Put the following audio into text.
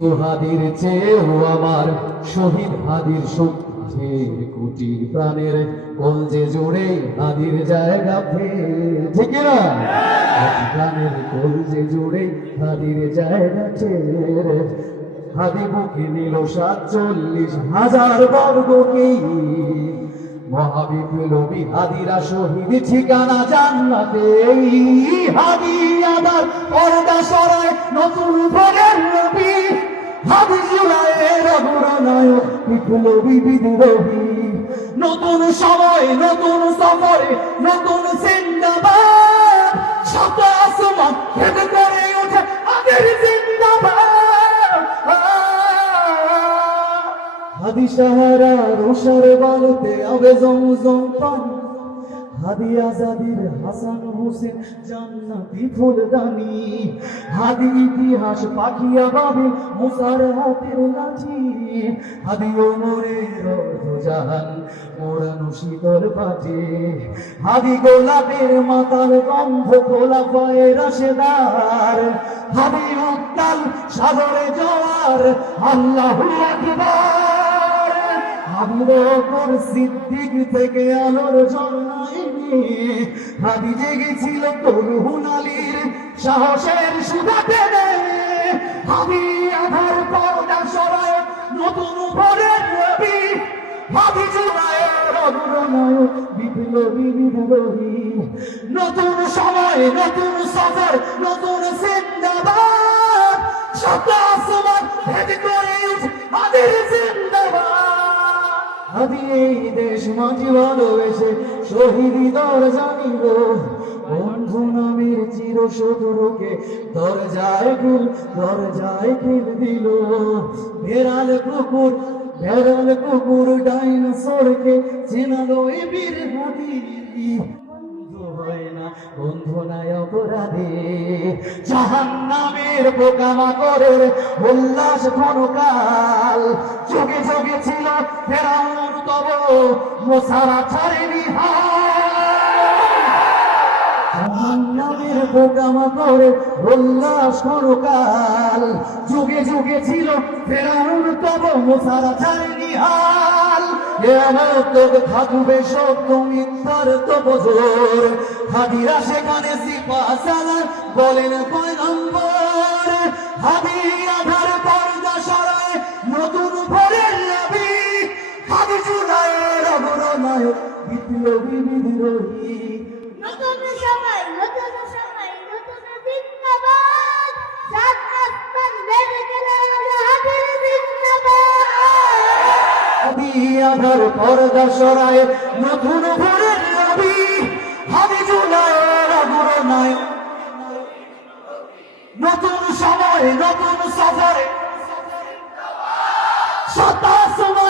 হাদির চেয়েও আমার শহীদ হাদির শক্তি কোটি প্রাণের কলজে জোড়ে হাদির জায়গা ঠিক না প্রাণের কলজে জোড়ে হাদির জায়গা ছেড়ে হাদি বুকে নিল 47,000 বর্গ কি মহাবিপ্লবী হাদিরা শহীদ ঠিকানা জান্নাতে হাদি আদার পর্দা সরায় নতুন ভোরের নবী হাদি জুলাইয়ের অগ্রনায়ক বিপ্লবী বিদ্রোহী নতুন সময় নতুন সফরে নতুন জিন্দাবাদ শত আসমান ভেদ করে ওঠে হাদির জিন্দাবাদ হাদি সাহারা রোশার বালতে আবে জমজম পানি হাদি আজাদির হাসান হোসেন জান্নাতি ফুলদানি হাদি ইতিহাস পাখিয়া বাবে মুসার হাতের লাঠি হাদি ওমরের অর্ধজাহান মোড়ানো শীতল পাটে হাদি গোলাপের মাতাল গন্ধ খোলাফায়ে রাশেদার হাদি উত্তাল সাগরে জোয়ার আল্লাহু আকবার আবু বকর সিদ্দিক থেকে আলোর ঝর্ণায় হাদি জেগেছিল তরুণ আলীর সাহসের সুধা টেনে হাদি আধার পর্দা সরায় নতুন ভোরের নবী হাদি জুলাইয়ের অগ্রনায়ক বিপ্লবী বিদ্রোহী নতুন সময় নতুন সফর নতুন জিন্দাবাদ শত আসমান ভেদ করে উঠে হাদির জিন্দাবাদ হাদি এই দেশ মাটি ভালোবেসে শহীদি দরজা নিল বন্ধু নামের চির শত্রুকে দরজায় কিল দিল বেড়াল কুকুর ডাইনোসরকে চেনালো এই বীর হাদি বন্ধু নাই অপরাধী জাহান্নামের পোকামাকড়ের উল্লাস ক্ষণকাল যুগে যুগে ছিল ফেরাউন তব মোসারা ছাড়েনি জাহান্নামের পোকামাকড়ের উল্লাস ক্ষণকাল যুগে যুগে ছিল ফেরাউন তব মোসারা ছাড়েনি হাল থাকবে সত্য মিথ্যার তপজোর হাদিরা সেখানে সিপা সালার বলেন পয়গম্বর হাদি আধার পর্দা সরায় নতুন ভোরের নবী হাদি জুলাইয়ের অগ্রনায়ক বিপ্লবী বিদ্রোহী নতুন সময় নতুন জিন্দাবাদ সাত আসমান ভেদ গেলে হাদির জিন্দাবাদ হাদি আধার পর্দা সরায় নতুন ভোরের নবী হাদি জুলাইয়ের অগ্রনায়ক নতুন সময় নতুন সফরে শত আসমান